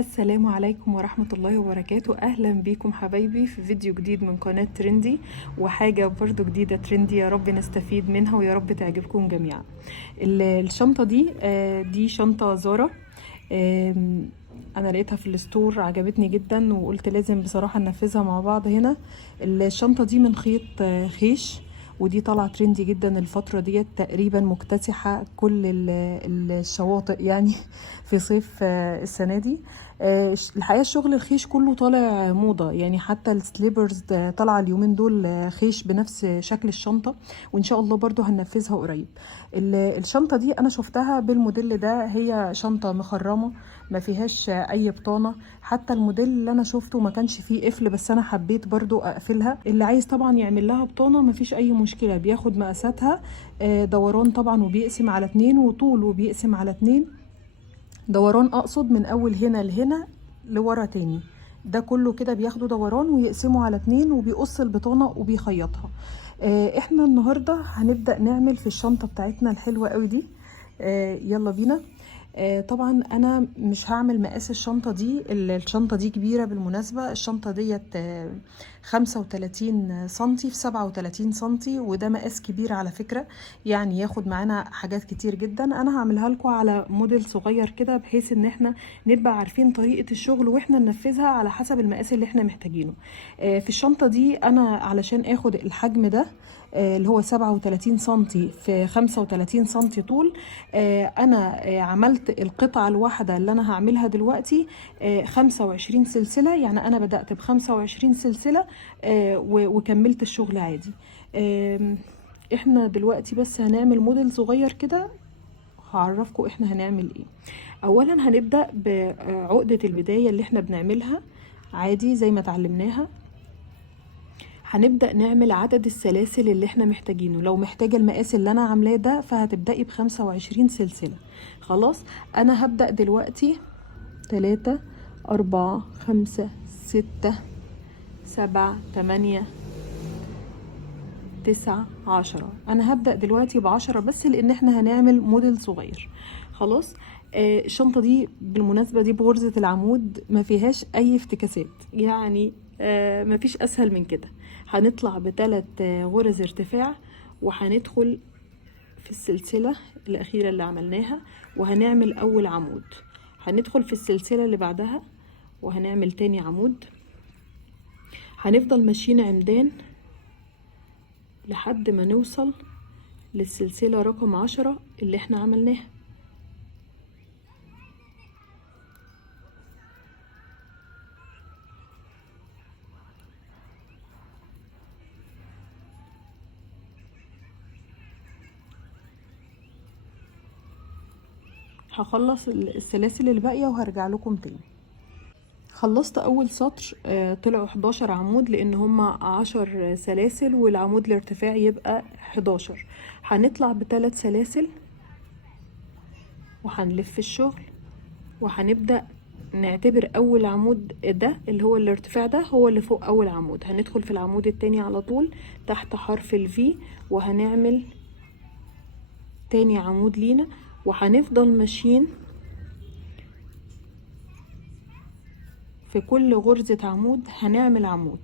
السلام عليكم ورحمة الله وبركاته. أهلا بيكم حبايبي في فيديو جديد من قناة ترندي، وحاجة برضو جديدة ترندي، يا رب نستفيد منها ويا رب تعجبكم جميعا. الشنطة دي شنطة زارا. أنا لقيتها في الستور، عجبتني جدا وقلت لازم بصراحة ننفذها مع بعض هنا. الشنطة دي من خيط خيش، ودي طالعة ترندي جدا الفترة ديت، تقريبا مكتسحة كل الشواطئ يعني في صيف السنة دي. الحقيقة الشغل الخيش كله طالع موضة، يعني حتى السليبرز طالعة اليومين دول خيش بنفس شكل الشنطة، وإن شاء الله برضو هننفذها قريب. الشنطة دي أنا شفتها بالموديل ده، هي شنطة مخرمة ما فيهاش أي بطانة. حتى الموديل اللي أنا شفته ما كانش فيه قفل، بس أنا حبيت برضو أقفلها. اللي عايز طبعا يعمل لها بطانة ما فيش أي مشكلة، بياخد مقاساتها دوران طبعا وبيقسم على 2، وطول وبيقسم على 2. دوران اقصد من اول هنا لهنا لورا تاني، ده كله كده بياخدوا دوران ويقسموا على 2، وبيقص البطانة وبيخيطها. احنا النهاردة هنبدأ نعمل في الشنطة بتاعتنا الحلوة قوي دي. يلا بينا. طبعا انا مش هعمل مقاس الشنطة دي، الشنطة دي كبيرة بالمناسبة. الشنطة ديت 35 سنتي في 37 سنتي، وده مقاس كبير على فكرة، يعني ياخد معانا حاجات كتير جدا. انا هعملها لكم على موديل صغير كده، بحيث ان احنا نبقى عارفين طريقة الشغل واحنا ننفذها على حسب المقاس اللي احنا محتاجينه. في الشنطة دي انا علشان اخد الحجم ده اللي هو 37 سنتي في 35 سنتي طول، انا عملت القطعة الواحدة اللي انا هعملها دلوقتي 25 سلسلة. يعني انا بدأت ب25 سلسلة وكملت الشغل عادي. احنا دلوقتي بس هنعمل موديل صغير كده، هعرفكم احنا هنعمل ايه. اولا هنبدأ بعقدة البداية اللي احنا بنعملها عادي زي ما اتعلمناها. هنبدأ نعمل عدد السلاسل اللي احنا محتاجينه. لو محتاجة المقاس اللي انا عاملاه ده فهتبدأي ب25 سلسلة. خلاص، انا هبدأ دلوقتي 3 4 5 6 7 8 9 10. انا هبدأ دلوقتي ب10 بس، لان احنا هنعمل موديل صغير. خلاص. الشنطة دي بالمناسبة دي بغرزة العمود، ما فيهاش اي افتكاسات، يعني ما فيش اسهل من كده. هنطلع ب3 غرز ارتفاع، وهندخل في السلسلة الأخيرة اللي عملناها، وهنعمل أول عمود. هندخل في السلسلة اللي بعدها وهنعمل تاني عمود. هنفضل ماشيين عمدان لحد ما نوصل للسلسلة رقم 10 اللي احنا عملناها. هخلص السلاسل اللي باقية وهرجع لكم تاني. خلصت اول سطر، طلعوا 11 عمود، لان هما 10 سلاسل والعمود الارتفاع يبقى 11. هنطلع ب3 سلاسل وهنلف الشغل، وهنبدأ نعتبر اول عمود ده اللي هو الارتفاع ده هو اللي فوق اول عمود. هندخل في العمود التاني على طول تحت حرف الفي، وهنعمل تاني عمود لينا، وهنفضل ماشيين في كل غرزة عمود هنعمل عمود.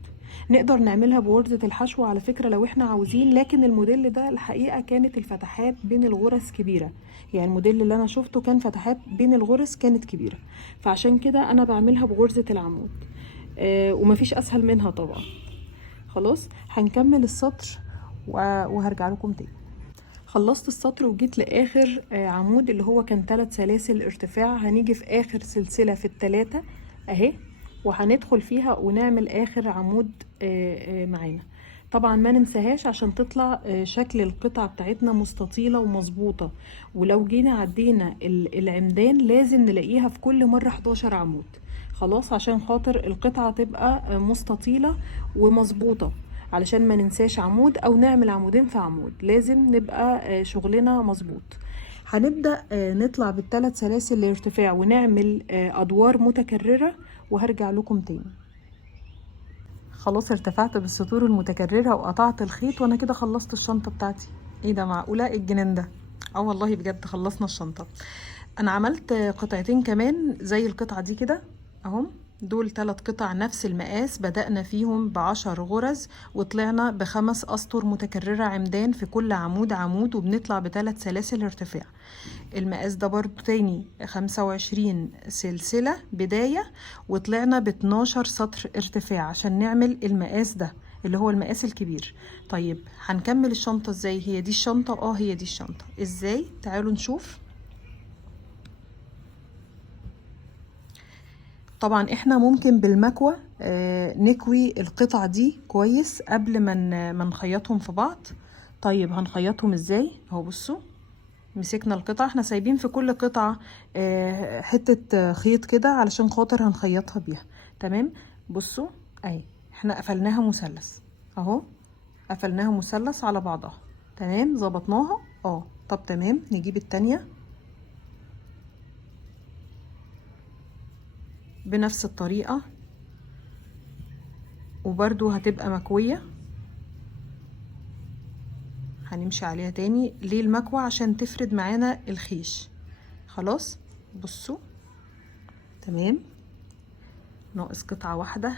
نقدر نعملها بغرزة الحشو على فكرة لو احنا عاوزين، لكن الموديل ده الحقيقة كانت الفتحات بين الغرز كبيرة، يعني الموديل اللي انا شفته كان فتحات بين الغرز كانت كبيرة، فعشان كده انا بعملها بغرزة العمود. ومفيش اسهل منها طبعا. خلاص، هنكمل السطر وهرجع لكم تاني. خلصت السطر وجيت لاخر عمود اللي هو كان 3 سلاسل ارتفاع. هنيجي في اخر سلسلة في ال3 اهي، وهندخل فيها ونعمل اخر عمود معانا. طبعا ما ننساهاش عشان تطلع شكل القطعة بتاعتنا مستطيلة ومظبوطة. ولو جينا عدينا العمدان لازم نلاقيها في كل مرة 11 عمود، خلاص، عشان خاطر القطعة تبقى مستطيلة ومظبوطة، علشان ما ننساش عمود او نعمل عمودين في عمود، لازم نبقى شغلنا مظبوط. هنبدأ نطلع بال3 سلاسل الارتفاع ونعمل ادوار متكررة، وهرجع لكم تاني. خلاص، ارتفعت بالسطور المتكررة وقطعت الخيط، وانا كده خلصت الشنطة بتاعتي. ايه ده، معقولة الجنان ده؟ والله بجد خلصنا الشنطة. انا عملت قطعتين كمان زي القطعة دي كده، اهم. دول 3 قطع نفس المقاس، بدأنا فيهم ب10 غرز وطلعنا ب5 أسطر متكررة عمدان في كل عمود عمود، وبنطلع ب3 سلاسل ارتفاع. المقاس ده برضو تاني 25 سلسلة بداية، وطلعنا ب12 سطر ارتفاع عشان نعمل المقاس ده اللي هو المقاس الكبير. طيب هنكمل الشنطة ازاي؟ هي دي الشنطة؟ هي دي الشنطة. ازاي؟ تعالوا نشوف. طبعا احنا ممكن بالمكوى نكوي القطع دي كويس قبل ما نخيطهم في بعض. طيب هنخيطهم ازاي؟ اهو بصوا، مسكنا القطعة، احنا سايبين في كل قطعة حتة خيط كده علشان خاطر هنخيطها بيها. تمام. بصوا اهي احنا قفلناها مثلث اهو، قفلناها مثلث على بعضها. تمام، ظبطناها. طب تمام، نجيب التانية بنفس الطريقة، وبرضو هتبقى مكوية. هنمشي عليها تاني. ليه المكوى؟ عشان تفرد معانا الخيش. خلاص. بصوا تمام، ناقص قطعة واحدة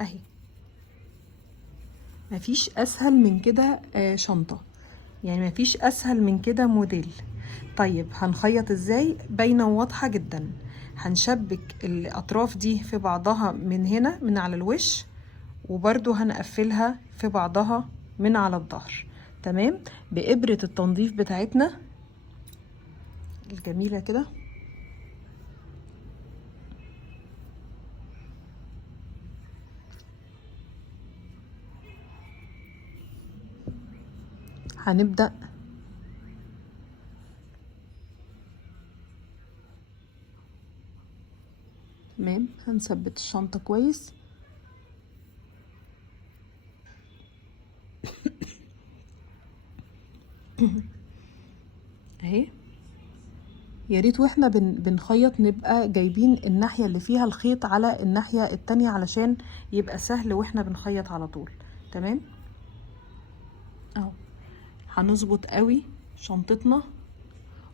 اهي. مفيش اسهل من كده شنطة، يعني مفيش اسهل من كده موديل. طيب هنخيط ازاي؟ باينة وواضحة جدا. هنشبك الاطراف دي في بعضها من هنا من على الوش، وبرضو هنقفلها في بعضها من على الظهر. تمام، بإبرة التنظيف بتاعتنا الجميلة كده. هنبدأ تمام، هنثبت الشنطة كويس اهي. يا ريت واحنا بنخيط نبقى جايبين الناحية اللي فيها الخيط على الناحية التانية علشان يبقى سهل واحنا بنخيط على طول. تمام اهو. هنظبط قوي شنطتنا،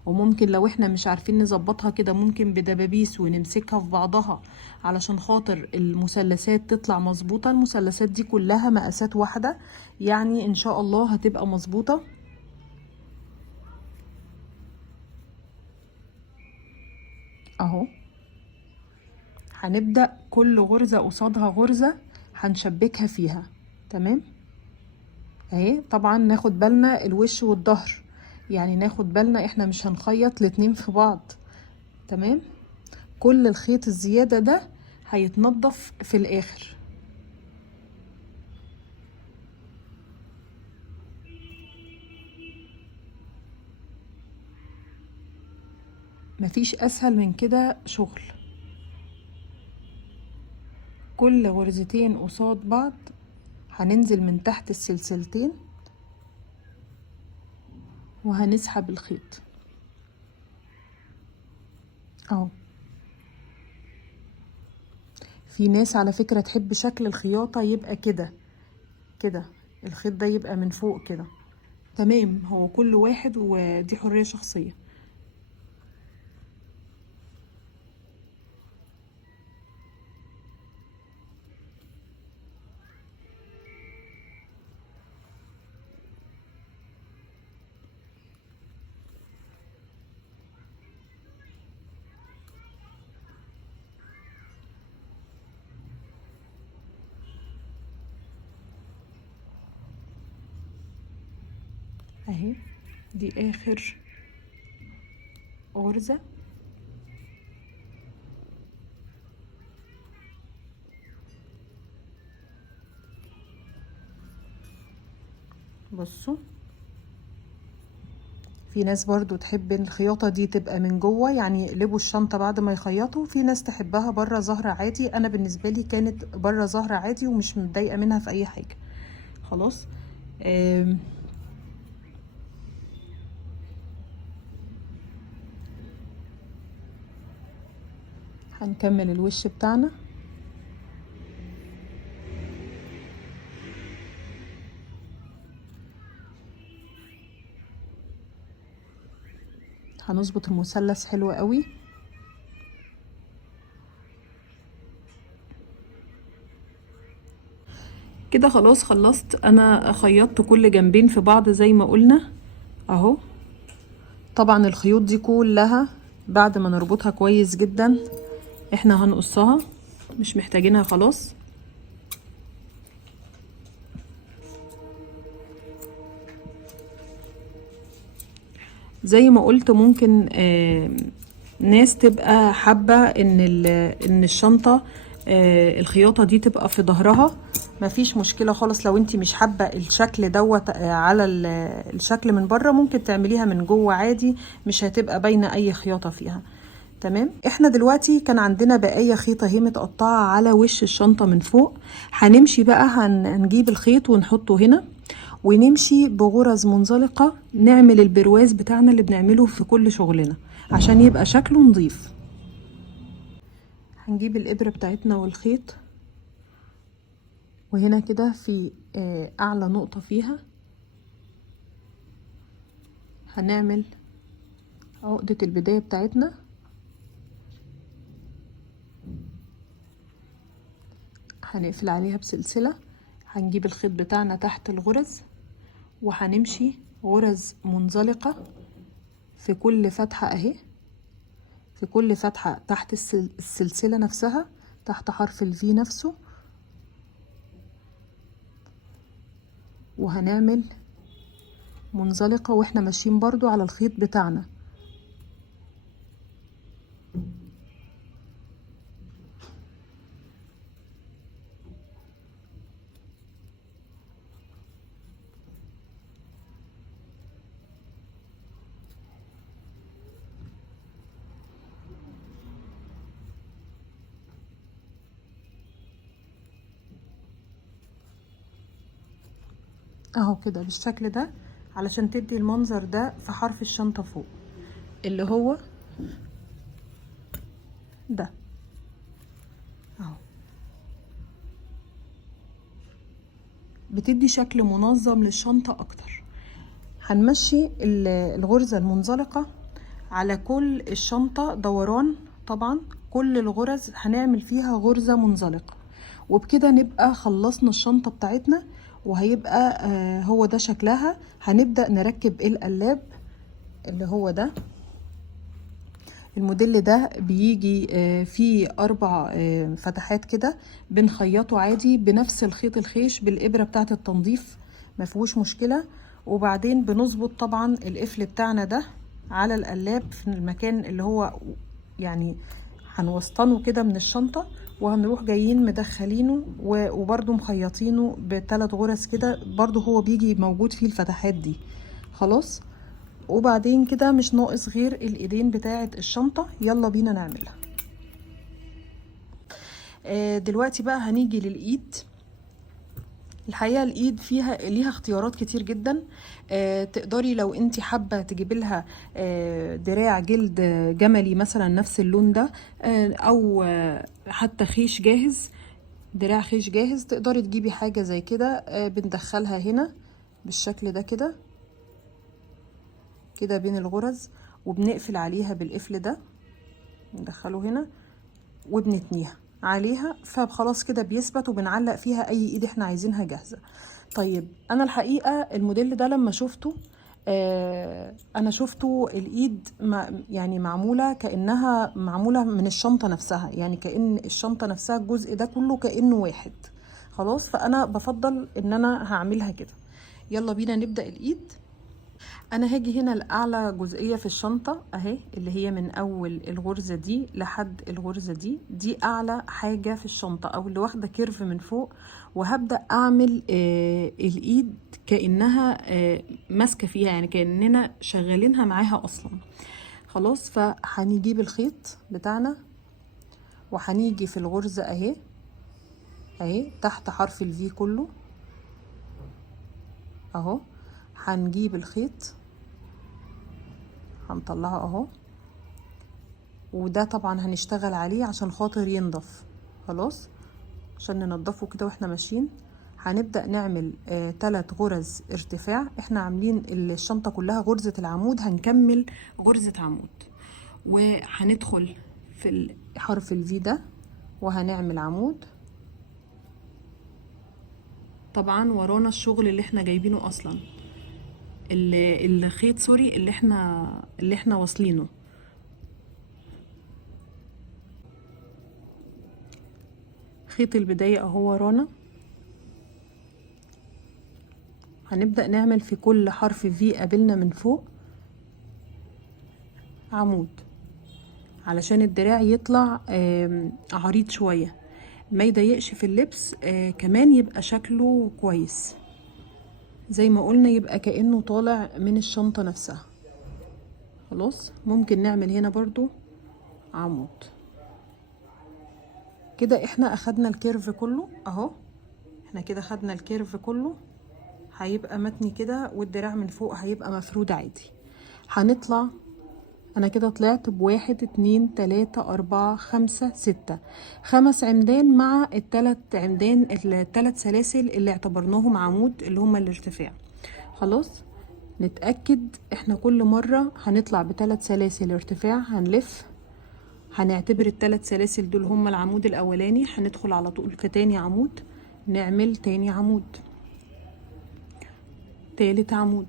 وممكن لو احنا مش عارفين نظبطها كده ممكن بدبابيس ونمسكها في بعضها علشان خاطر المثلثات تطلع مظبوطة. المثلثات دي كلها مقاسات واحدة، يعني ان شاء الله هتبقى مظبوطة اهو. هنبدأ كل غرزة قصادها غرزة هنشبكها فيها. تمام اهي. طبعا ناخد بالنا الوش والظهر، يعني ناخد بالنا احنا مش هنخيط الاتنين في بعض. تمام، كل الخيط الزيادة ده هيتنضف في الاخر. مفيش اسهل من كده شغل. كل غرزتين قصاد بعض هننزل من تحت السلسلتين وهنسحب الخيط اهو. في ناس على فكرة تحب شكل الخياطة يبقى كده كده، الخيط ده يبقى من فوق كده. تمام، هو كل واحد ودي حرية شخصية. اهي دي اخر غرزة. بصوا، في ناس برضو تحب الخياطة دي تبقى من جوه، يعني يقلبوا الشنطة بعد ما يخيطوا. في ناس تحبها بره ظهر عادي، انا بالنسبة لي كانت بره ظهر عادي ومش متضايقة منها في اي حاجة. خلاص. هنكمل الوش بتاعنا. هنظبط المثلث حلو قوي. كده خلاص خلصت. انا خيطت كل جنبين في بعض زي ما قلنا اهو. طبعا الخيوط دي كلها بعد ما نربطها كويس جدا احنا هنقصها، مش محتاجينها خلاص. زي ما قلت ممكن ناس تبقى حابة ان الشنطة الخياطة دي تبقى في ظهرها، مفيش مشكلة خالص. لو انتي مش حابة الشكل دوت على الشكل من بره ممكن تعمليها من جوه عادي، مش هتبقى باينة اي خياطة فيها. تمام. احنا دلوقتي كان عندنا بقايا خيطة اهي متقطعة على وش الشنطة من فوق. هنمشي بقى هنجيب الخيط ونحطه هنا ونمشي بغرز منزلقة، نعمل البرواز بتاعنا اللي بنعمله في كل شغلنا عشان يبقى شكله نظيف. هنجيب الإبرة بتاعتنا والخيط، وهنا كده في أعلى نقطة فيها هنعمل عقدة البداية بتاعتنا. هنقفل عليها بسلسلة. هنجيب الخيط بتاعنا تحت الغرز وهنمشي غرز منزلقة في كل فتحة اهي، في كل فتحة تحت السلسلة نفسها، تحت حرف الفي نفسه، وهنعمل منزلقة واحنا ماشيين برضو على الخيط بتاعنا. اهو كده بالشكل ده علشان تدي المنظر ده في حرف الشنطة فوق اللي هو ده اهو، بتدي شكل منظم للشنطة اكتر. هنمشي الغرزة المنزلقة على كل الشنطة دوران، طبعا كل الغرز هنعمل فيها غرزة منزلقة، وبكده نبقى خلصنا الشنطة بتاعتنا وهيبقى هو ده شكلها. هنبدأ نركب القلاب اللي هو ده. الموديل ده بيجي فيه 4 فتحات كده، بنخيطه عادي بنفس الخيط الخيش بالإبرة بتاعة التنظيف، مفيهوش مشكلة. وبعدين بنظبط طبعا القفل بتاعنا ده على القلاب في المكان اللي هو يعني هنوسطنه كده من الشنطة، وهنروح جايين مدخلينه وبرده مخيطينه ب3 غرز كده، برضو هو بيجي موجود فيه الفتحات دي خلاص. وبعدين كده مش ناقص غير الايدين بتاعه الشنطه، يلا بينا نعملها. دلوقتي بقى هنيجي للايد. الحقيقه الايد ليها اختيارات كتير جدا. تقدري لو انت حابه تجيبي لها دراع جلد جملي مثلا نفس اللون ده، او حتى خيش جاهز، دراع خيش جاهز، تقدري تجيبي حاجه زي كده. بندخلها هنا بالشكل ده كده كده بين الغرز، وبنقفل عليها بالقفل ده، ندخله هنا وبنتنيها عليها، فخلاص كده بيثبت، وبنعلق فيها اي ايد احنا عايزينها جاهزة. طيب انا الحقيقة الموديل ده لما شفته انا شفته الايد يعني معمولة كأنها معمولة من الشنطة نفسها، يعني كأن الشنطة نفسها الجزء ده كله كأنه واحد خلاص. فانا بفضل ان انا هعملها كده. يلا بينا نبدأ الايد. انا هاجي هنا لاعلى جزئيه في الشنطه اهي، اللي هي من اول الغرزه دي لحد الغرزه دي اعلى حاجه في الشنطه، او اللي واخده كيرف من فوق، وهبدا اعمل الايد كانها ماسكه فيها، يعني كاننا شغالينها معاها اصلا خلاص. فهنجيب الخيط بتاعنا وهنيجي في الغرزه اهي اهي تحت حرف الفي كله اهو، هنجيب الخيط هنطلعه اهو، وده طبعا هنشتغل عليه عشان خاطر ينضف خلاص، عشان ننضفه كده واحنا ماشيين. هنبدأ نعمل 3 غرز ارتفاع. احنا عاملين الشنطة كلها غرزة العمود، هنكمل غرزة عمود وهندخل في حرف الفي ده وهنعمل عمود. طبعا ورانا الشغل اللي احنا جايبينه اصلا، الخيط سوري اللي احنا واصلينه. خيط البداية اهو ورانا. هنبدأ نعمل في كل حرف في قابلنا من فوق عمود علشان الدراع يطلع عريض شوية، ما يضيقش في اللبس، كمان يبقى شكله كويس زي ما قلنا، يبقى كأنه طالع من الشنطة نفسها. خلاص ممكن نعمل هنا برضو عمود كده. احنا اخدنا الكيرف كله اهو، احنا كده خدنا الكيرف كله، هيبقى متني كده والدراع من فوق هيبقى مفرود عادي. هنطلع، انا كده طلعت ب1 2 3 4 5 6، 5 عمدان مع ال3 عمدان، ال3 سلاسل اللي اعتبرناهم عمود اللي هما الارتفاع. خلاص نتأكد احنا كل مرة هنطلع ب3 سلاسل ارتفاع، هنلف، هنعتبر ال3 سلاسل دول هما العمود الاولاني، هندخل على طول في تاني عمود، نعمل تاني عمود، تالت عمود.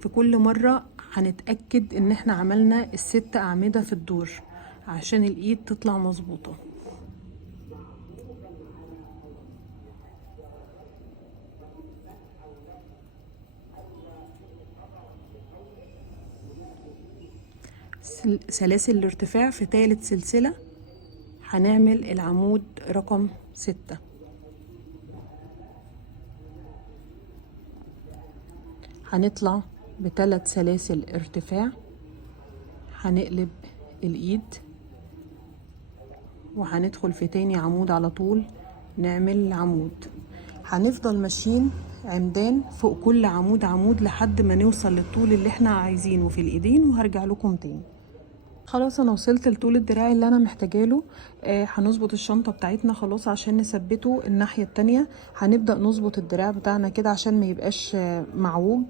في كل مرة هنتأكد ان احنا عملنا ال6 أعمدة في الدور عشان الايد تطلع مظبوطة. سلاسل الارتفاع في ثالث سلسلة هنعمل العمود رقم 6. هنطلع ب3 سلاسل ارتفاع، هنقلب الايد وهندخل في تاني عمود على طول، نعمل عمود. هنفضل ماشيين عمدان فوق كل عمود عمود لحد ما نوصل للطول اللي احنا عايزينه في الايدين، وهرجع لكم تاني. خلاص انا وصلت لطول الدراع اللي انا محتاجاله. هنظبط الشنطة بتاعتنا خلاص عشان نثبته الناحية التانية. هنبدأ نظبط الدراع بتاعنا كده عشان ما يبقاش معوج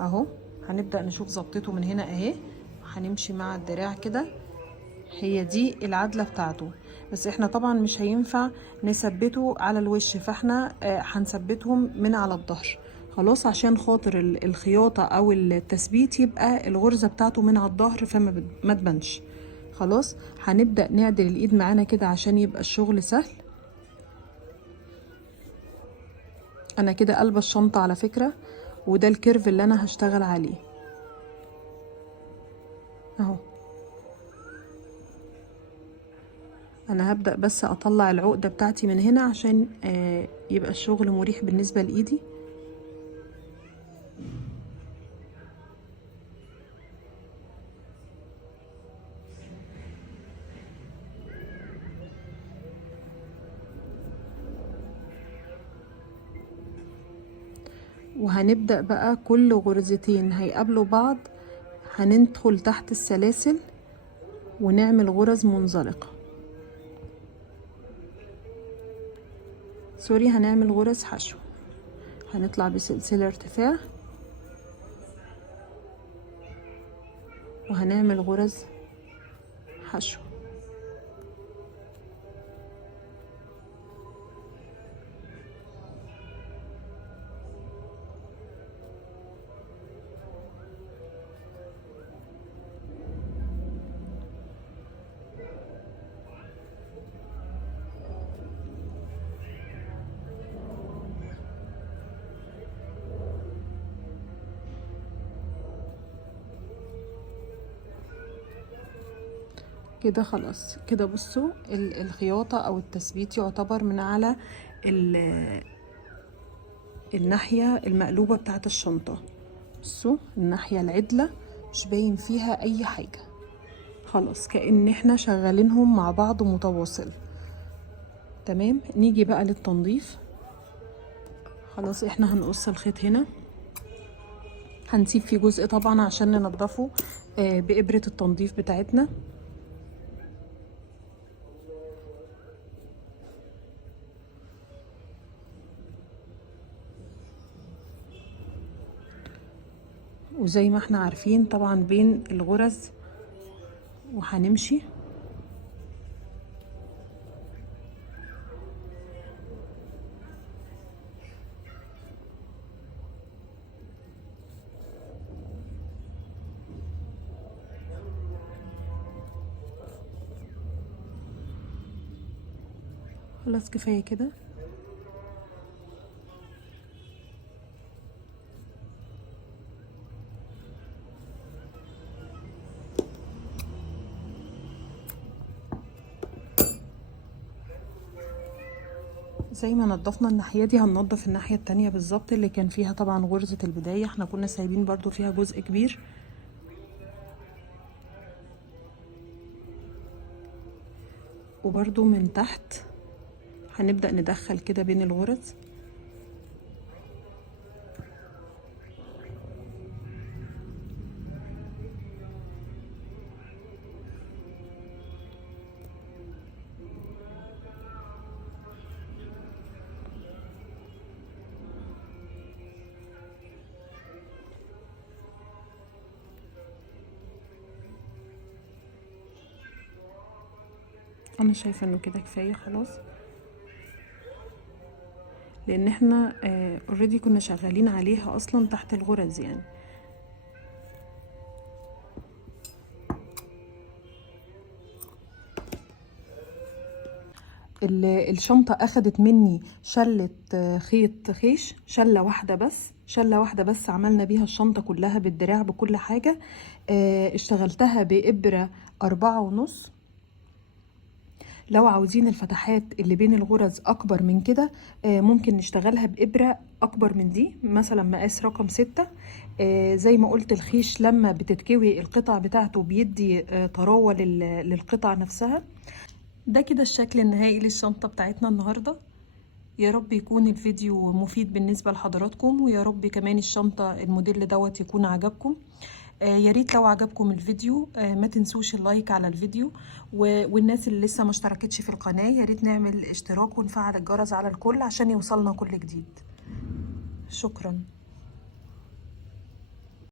اهو. هنبدأ نشوف ظبطته من هنا اهي، هنمشي مع الدراع كده، هي دي العدلة بتاعته. بس احنا طبعا مش هينفع نثبته على الوش، فاحنا هنثبتهم من على الظهر خلاص، عشان خاطر الخياطة او التثبيت يبقى الغرزة بتاعته من على الظهر فما ما تبانش. خلاص هنبدأ نعدل الايد معانا كده عشان يبقى الشغل سهل. انا كده قلبة الشنطة على فكرة، وده الكيرف اللي انا هشتغل عليه اهو. انا هبدأ بس اطلع العقدة بتاعتي من هنا عشان يبقى الشغل مريح بالنسبة لايدي. وهنبدأ بقى كل غرزتين هيقابلوا بعض هندخل تحت السلاسل ونعمل غرز منزلقة، سوري هنعمل غرز حشو. هنطلع بسلسلة ارتفاع وهنعمل غرز حشو. كده خلاص كده. بصوا الخياطة او التثبيت يعتبر من على الناحية المقلوبة بتاعت الشنطة. بصوا الناحية العدلة مش باين فيها اي حاجة خلاص، كأن احنا شغالينهم مع بعض متواصل. تمام. نيجي بقى للتنظيف. خلاص احنا هنقص الخيط هنا، هنسيب فيه جزء طبعا عشان ننضفه بإبرة التنظيف بتاعتنا. وزي ما احنا عارفين طبعا بين الغرز وهنمشي. خلاص كفاية كده. زي ما نضفنا الناحية دي هننضف الناحية التانية بالظبط، اللي كان فيها طبعا غرزة البداية، احنا كنا سايبين برضو فيها جزء كبير. وبرضو من تحت هنبدأ ندخل كده بين الغرز. انا شايفة انه كده كفاية خلاص، لان احنا اوريدي كنا شغالين عليها اصلا تحت الغرز يعني. الشنطة اخدت مني شلة خيط خيش، شلة واحدة بس عملنا بيها الشنطة كلها بالدراع بكل حاجة. اشتغلتها بإبرة 4.5. لو عاوزين الفتحات اللي بين الغرز اكبر من كده ممكن نشتغلها بإبرة اكبر من دي، مثلا مقاس رقم 6. زي ما قلت الخيش لما بتتكوي القطع بتاعته بيدي طراوة للقطع نفسها. ده كده الشكل النهائي للشنطة بتاعتنا النهاردة. يا رب يكون الفيديو مفيد بالنسبة لحضراتكم، ويا رب كمان الشنطة الموديل دوت يكون عجبكم. يا ريت لو عجبكم الفيديو ما تنسوش اللايك على الفيديو، والناس اللي لسه ما اشتركتش في القناة يا ريت نعمل اشتراك ونفعل الجرس على الكل عشان يوصلنا كل جديد. شكرا.